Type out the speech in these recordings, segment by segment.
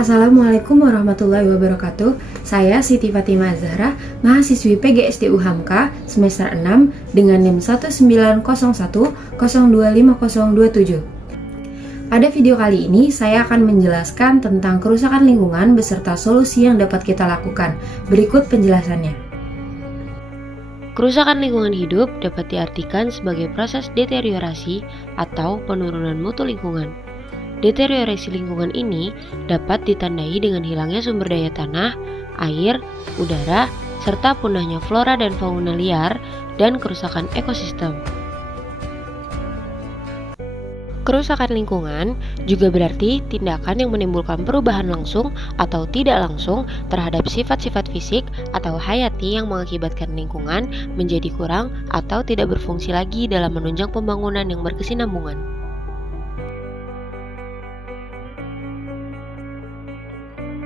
Assalamualaikum warahmatullahi wabarakatuh. Saya Siti Fatimah Zahra, mahasiswi PGSD UHAMKA semester 6 dengan NIM 19010250027. Pada video kali ini, saya akan menjelaskan tentang kerusakan lingkungan beserta solusi yang dapat kita lakukan. Berikut penjelasannya. Kerusakan lingkungan hidup dapat diartikan sebagai proses deteriorasi atau penurunan mutu lingkungan. Deteriorasi lingkungan ini dapat ditandai dengan hilangnya sumber daya tanah, air, udara, serta punahnya flora dan fauna liar dan kerusakan ekosistem. Kerusakan lingkungan juga berarti tindakan yang menimbulkan perubahan langsung atau tidak langsung terhadap sifat-sifat fisik atau hayati yang mengakibatkan lingkungan menjadi kurang atau tidak berfungsi lagi dalam menunjang pembangunan yang berkesinambungan.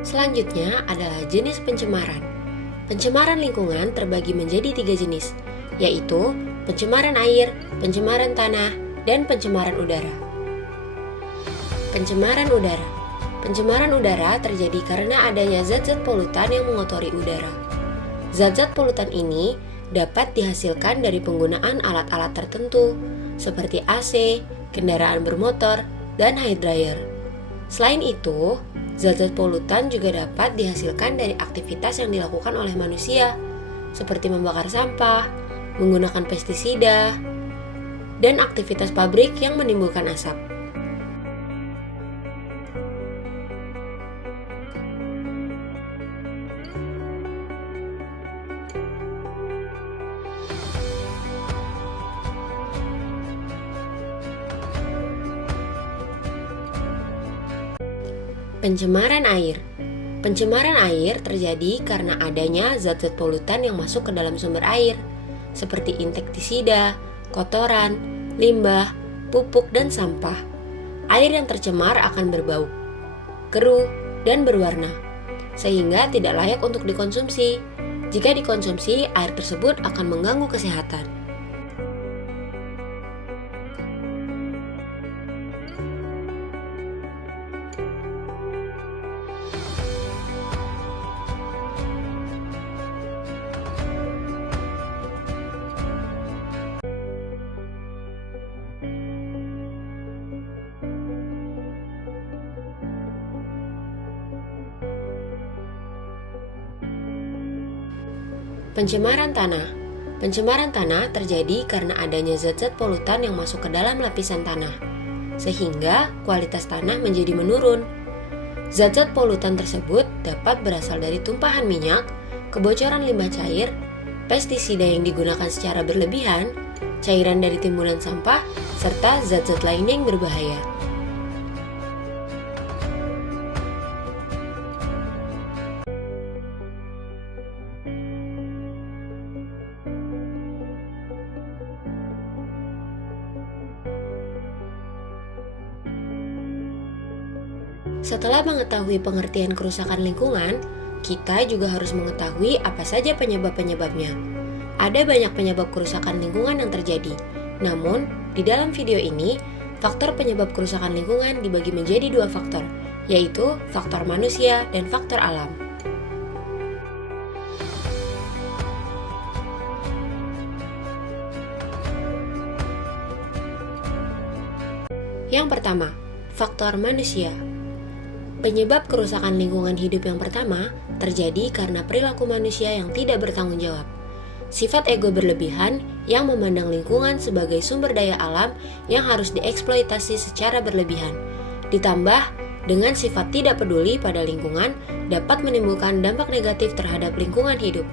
Selanjutnya adalah jenis pencemaran. Pencemaran lingkungan terbagi menjadi 3 jenis, yaitu pencemaran air, pencemaran tanah, dan pencemaran udara. Pencemaran udara. Pencemaran udara terjadi karena adanya zat-zat polutan yang mengotori udara. Zat-zat polutan ini dapat dihasilkan dari penggunaan alat-alat tertentu, seperti AC, kendaraan bermotor, dan hair dryer. Selain itu, zat-zat polutan juga dapat dihasilkan dari aktivitas yang dilakukan oleh manusia, seperti membakar sampah, menggunakan pestisida, dan aktivitas pabrik yang menimbulkan asap. Pencemaran air. Pencemaran air terjadi karena adanya zat-zat polutan yang masuk ke dalam sumber air, seperti insektisida, kotoran, limbah, pupuk, dan sampah. Air yang tercemar akan berbau, keruh, dan berwarna, sehingga tidak layak untuk dikonsumsi. Jika dikonsumsi, air tersebut akan mengganggu kesehatan. Pencemaran tanah. Pencemaran tanah terjadi karena adanya zat-zat polutan yang masuk ke dalam lapisan tanah, sehingga kualitas tanah menjadi menurun. Zat-zat polutan tersebut dapat berasal dari tumpahan minyak, kebocoran limbah cair, pestisida yang digunakan secara berlebihan, cairan dari timbunan sampah, serta zat-zat lainnya yang berbahaya. Setelah mengetahui pengertian kerusakan lingkungan, kita juga harus mengetahui apa saja penyebab-penyebabnya. Ada banyak penyebab kerusakan lingkungan yang terjadi. Namun, di dalam video ini, faktor penyebab kerusakan lingkungan dibagi menjadi 2 faktor, yaitu faktor manusia dan faktor alam. Yang pertama, faktor manusia. Penyebab kerusakan lingkungan hidup yang pertama terjadi karena perilaku manusia yang tidak bertanggung jawab. Sifat ego berlebihan yang memandang lingkungan sebagai sumber daya alam yang harus dieksploitasi secara berlebihan, ditambah dengan sifat tidak peduli pada lingkungan dapat menimbulkan dampak negatif terhadap lingkungan hidup.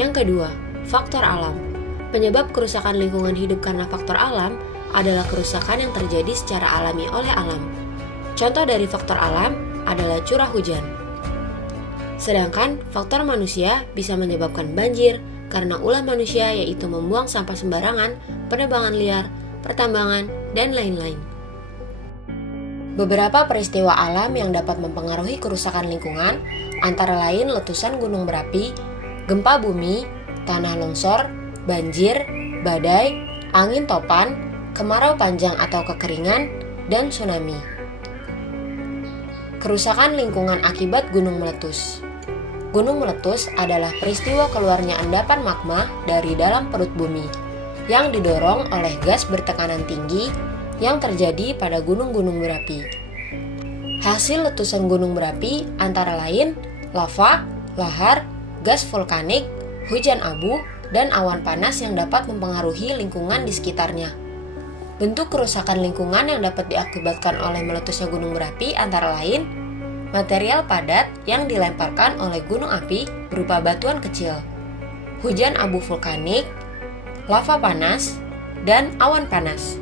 Yang kedua, faktor alam. Penyebab kerusakan lingkungan hidup karena faktor alam adalah kerusakan yang terjadi secara alami oleh alam. Contoh dari faktor alam adalah curah hujan. Sedangkan faktor manusia bisa menyebabkan banjir karena ulah manusia, yaitu membuang sampah sembarangan, penebangan liar, pertambangan, dan lain-lain. Beberapa peristiwa alam yang dapat mempengaruhi kerusakan lingkungan antara lain letusan gunung berapi, gempa bumi, tanah longsor, banjir, badai, angin topan, kemarau panjang atau kekeringan, dan tsunami. Kerusakan lingkungan akibat gunung meletus. Gunung meletus adalah peristiwa keluarnya endapan magma dari dalam perut bumi yang didorong oleh gas bertekanan tinggi yang terjadi pada gunung-gunung berapi. Hasil letusan gunung berapi antara lain lava, lahar, gas vulkanik, hujan abu, dan awan panas yang dapat mempengaruhi lingkungan di sekitarnya. Bentuk kerusakan lingkungan yang dapat diakibatkan oleh meletusnya gunung berapi antara lain material padat yang dilemparkan oleh gunung api berupa batuan kecil, hujan abu vulkanik, lava panas, dan awan panas.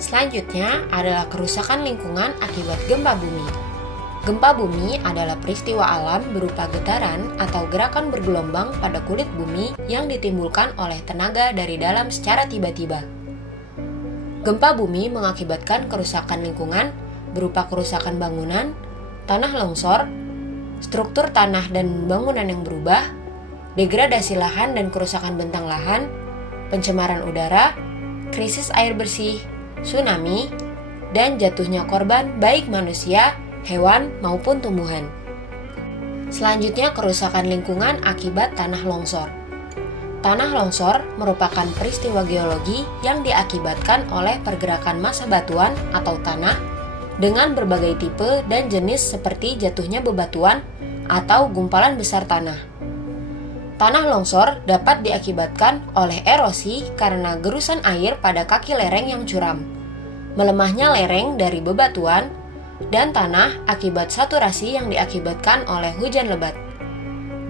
Selanjutnya adalah kerusakan lingkungan akibat gempa bumi. Gempa bumi adalah peristiwa alam berupa getaran atau gerakan bergelombang pada kulit bumi yang ditimbulkan oleh tenaga dari dalam secara tiba-tiba. Gempa bumi mengakibatkan kerusakan lingkungan berupa kerusakan bangunan, tanah longsor, struktur tanah dan bangunan yang berubah, degradasi lahan dan kerusakan bentang lahan, pencemaran udara, krisis air bersih, tsunami, dan jatuhnya korban baik manusia, hewan, maupun tumbuhan. Selanjutnya, kerusakan lingkungan akibat tanah longsor. Tanah longsor merupakan peristiwa geologi yang diakibatkan oleh pergerakan massa batuan atau tanah dengan berbagai tipe dan jenis seperti jatuhnya bebatuan atau gumpalan besar tanah. Tanah longsor dapat diakibatkan oleh erosi karena gerusan air pada kaki lereng yang curam, melemahnya lereng dari bebatuan, dan tanah akibat saturasi yang diakibatkan oleh hujan lebat.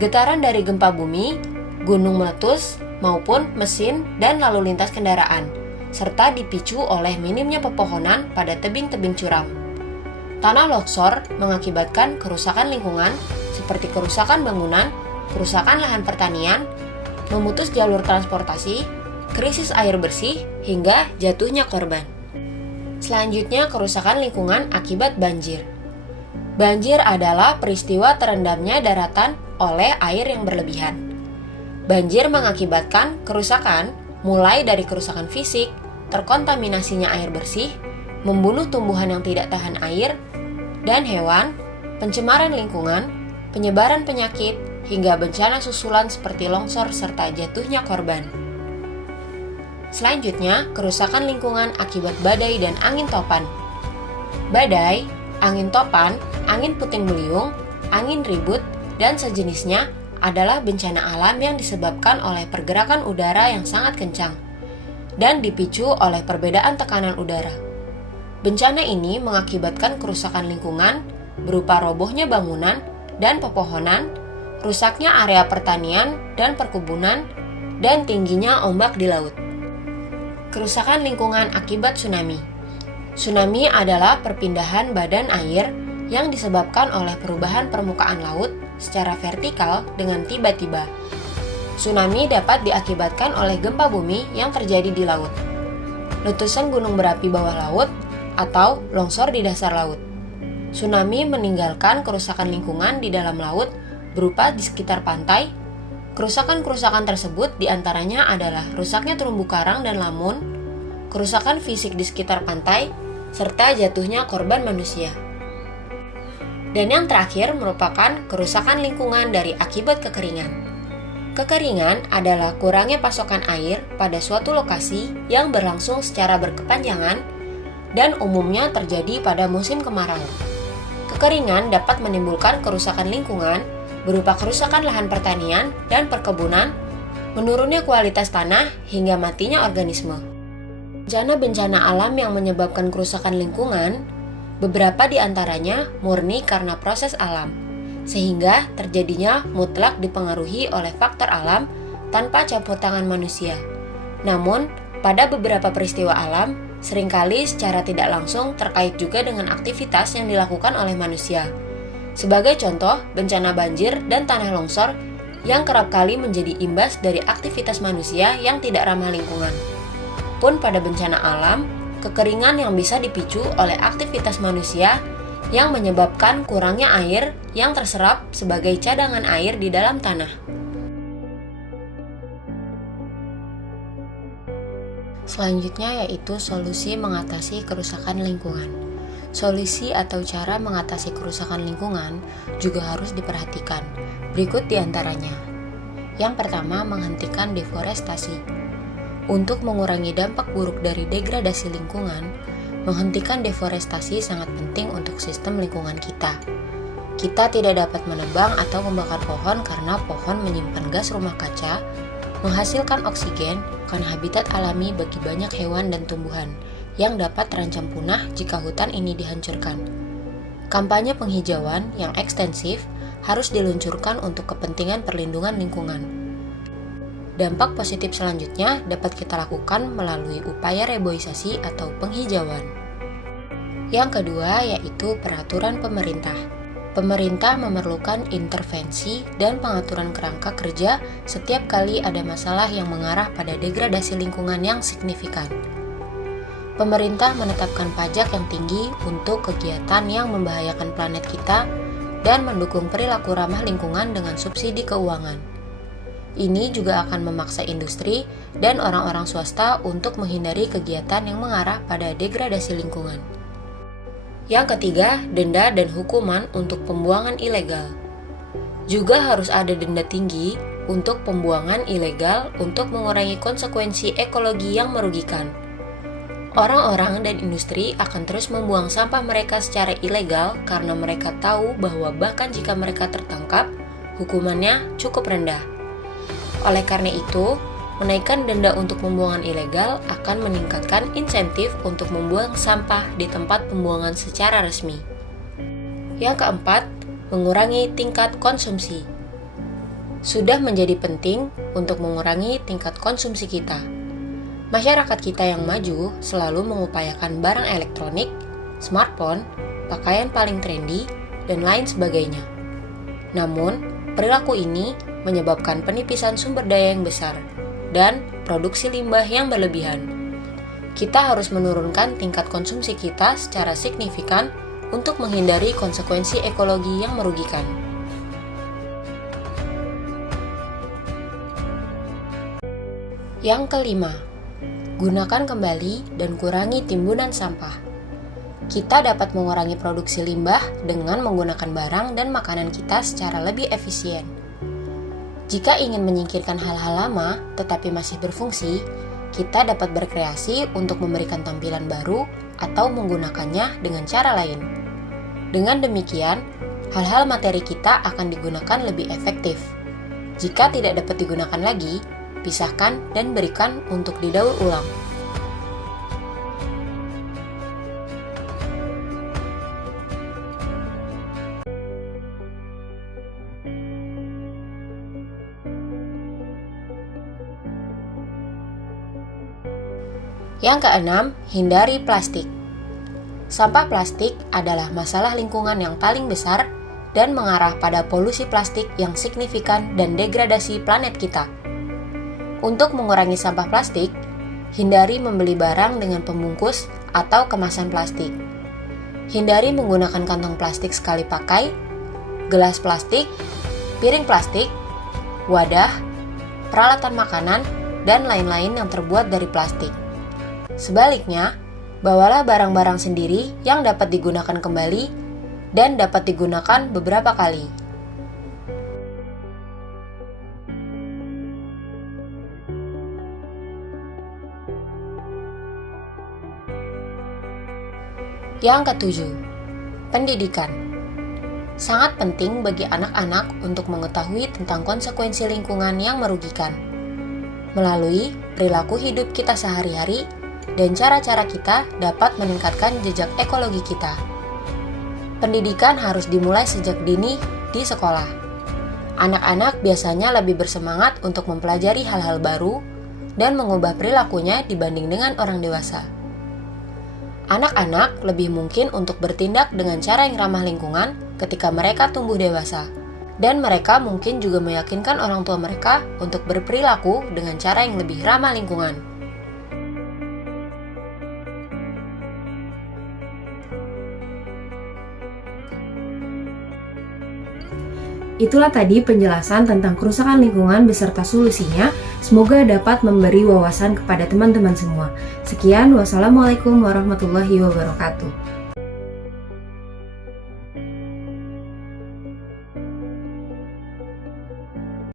Getaran dari gempa bumi, gunung meletus, maupun mesin dan lalu lintas kendaraan, serta dipicu oleh minimnya pepohonan pada tebing-tebing curam. Tanah longsor mengakibatkan kerusakan lingkungan seperti kerusakan bangunan, kerusakan lahan pertanian, memutus jalur transportasi, krisis air bersih, hingga jatuhnya korban. Selanjutnya, kerusakan lingkungan akibat banjir. Banjir adalah peristiwa terendamnya daratan oleh air yang berlebihan. Banjir mengakibatkan kerusakan mulai dari kerusakan fisik, terkontaminasinya air bersih, membunuh tumbuhan yang tidak tahan air, dan hewan, pencemaran lingkungan, penyebaran penyakit, hingga bencana susulan seperti longsor serta jatuhnya korban. Selanjutnya, kerusakan lingkungan akibat badai dan angin topan. Badai, angin topan, angin puting beliung, angin ribut, dan sejenisnya adalah bencana alam yang disebabkan oleh pergerakan udara yang sangat kencang dan dipicu oleh perbedaan tekanan udara. Bencana ini mengakibatkan kerusakan lingkungan berupa robohnya bangunan dan pepohonan, rusaknya area pertanian dan perkebunan, dan tingginya ombak di laut. Kerusakan lingkungan akibat tsunami. Tsunami adalah perpindahan badan air yang disebabkan oleh perubahan permukaan laut secara vertikal dengan tiba-tiba. Tsunami dapat diakibatkan oleh gempa bumi yang terjadi di laut, letusan gunung berapi bawah laut, atau longsor di dasar laut. Tsunami meninggalkan kerusakan lingkungan di dalam laut berupa di sekitar pantai. Kerusakan-kerusakan tersebut diantaranya adalah rusaknya terumbu karang dan lamun, kerusakan fisik di sekitar pantai, serta jatuhnya korban manusia. Dan yang terakhir merupakan kerusakan lingkungan dari akibat kekeringan. Kekeringan adalah kurangnya pasokan air pada suatu lokasi yang berlangsung secara berkepanjangan dan umumnya terjadi pada musim kemarau. Kekeringan dapat menimbulkan kerusakan lingkungan berupa kerusakan lahan pertanian dan perkebunan, menurunnya kualitas tanah, hingga matinya organisme. Bencana alam yang menyebabkan kerusakan lingkungan, beberapa di antaranya murni karena proses alam, sehingga terjadinya mutlak dipengaruhi oleh faktor alam tanpa campur tangan manusia. Namun, pada beberapa peristiwa alam, seringkali secara tidak langsung terkait juga dengan aktivitas yang dilakukan oleh manusia. Sebagai contoh, bencana banjir dan tanah longsor yang kerap kali menjadi imbas dari aktivitas manusia yang tidak ramah lingkungan. Pun pada bencana alam, kekeringan yang bisa dipicu oleh aktivitas manusia yang menyebabkan kurangnya air yang terserap sebagai cadangan air di dalam tanah. Selanjutnya yaitu solusi mengatasi kerusakan lingkungan. Solusi atau cara mengatasi kerusakan lingkungan juga harus diperhatikan. Berikut diantaranya. Yang pertama, menghentikan deforestasi. Untuk mengurangi dampak buruk dari degradasi lingkungan, menghentikan deforestasi sangat penting untuk sistem lingkungan kita. Kita tidak dapat menebang atau membakar pohon karena pohon menyimpan gas rumah kaca, menghasilkan oksigen, bukan habitat alami bagi banyak hewan dan tumbuhan yang dapat terancam punah jika hutan ini dihancurkan. Kampanye penghijauan yang ekstensif harus diluncurkan untuk kepentingan perlindungan lingkungan. Dampak positif selanjutnya dapat kita lakukan melalui upaya reboisasi atau penghijauan. Yang kedua yaitu peraturan pemerintah. Pemerintah memerlukan intervensi dan pengaturan kerangka kerja setiap kali ada masalah yang mengarah pada degradasi lingkungan yang signifikan. Pemerintah menetapkan pajak yang tinggi untuk kegiatan yang membahayakan planet kita dan mendukung perilaku ramah lingkungan dengan subsidi keuangan. Ini juga akan memaksa industri dan orang-orang swasta untuk menghindari kegiatan yang mengarah pada degradasi lingkungan. Yang ketiga, denda dan hukuman untuk pembuangan ilegal. Juga harus ada denda tinggi untuk pembuangan ilegal untuk mengurangi konsekuensi ekologi yang merugikan. Orang-orang dan industri akan terus membuang sampah mereka secara ilegal karena mereka tahu bahwa bahkan jika mereka tertangkap, hukumannya cukup rendah. Oleh karena itu, menaikkan denda untuk pembuangan ilegal akan meningkatkan insentif untuk membuang sampah di tempat pembuangan secara resmi. Yang keempat, mengurangi tingkat konsumsi. Sudah menjadi penting untuk mengurangi tingkat konsumsi kita. Masyarakat kita yang maju selalu mengupayakan barang elektronik, smartphone, pakaian paling trendy, dan lain sebagainya. Namun, perilaku ini menyebabkan penipisan sumber daya yang besar dan produksi limbah yang berlebihan. Kita harus menurunkan tingkat konsumsi kita secara signifikan untuk menghindari konsekuensi ekologi yang merugikan. Yang kelima, gunakan kembali dan kurangi timbunan sampah. Kita dapat mengurangi produksi limbah dengan menggunakan barang dan makanan kita secara lebih efisien. Jika ingin menyingkirkan hal-hal lama tetapi masih berfungsi, kita dapat berkreasi untuk memberikan tampilan baru atau menggunakannya dengan cara lain. Dengan demikian, hal-hal materi kita akan digunakan lebih efektif. Jika tidak dapat digunakan lagi, pisahkan dan berikan untuk didaur ulang. Yang keenam, hindari plastik. Sampah plastik adalah masalah lingkungan yang paling besar dan mengarah pada polusi plastik yang signifikan dan degradasi planet kita. Untuk mengurangi sampah plastik, hindari membeli barang dengan pembungkus atau kemasan plastik. Hindari menggunakan kantong plastik sekali pakai, gelas plastik, piring plastik, wadah, peralatan makanan, dan lain-lain yang terbuat dari plastik. Sebaliknya, bawalah barang-barang sendiri yang dapat digunakan kembali dan dapat digunakan beberapa kali. Yang ketujuh, pendidikan. Sangat penting bagi anak-anak untuk mengetahui tentang konsekuensi lingkungan yang merugikan. Melalui perilaku hidup kita sehari-hari, dan cara-cara kita dapat meningkatkan jejak ekologi kita. Pendidikan harus dimulai sejak dini di sekolah. Anak-anak biasanya lebih bersemangat untuk mempelajari hal-hal baru dan mengubah perilakunya dibanding dengan orang dewasa. Anak-anak lebih mungkin untuk bertindak dengan cara yang ramah lingkungan ketika mereka tumbuh dewasa, dan mereka mungkin juga meyakinkan orang tua mereka untuk berperilaku dengan cara yang lebih ramah lingkungan. Itulah tadi penjelasan tentang kerusakan lingkungan beserta solusinya. Semoga dapat memberi wawasan kepada teman-teman semua. Sekian, wassalamualaikum warahmatullahi wabarakatuh.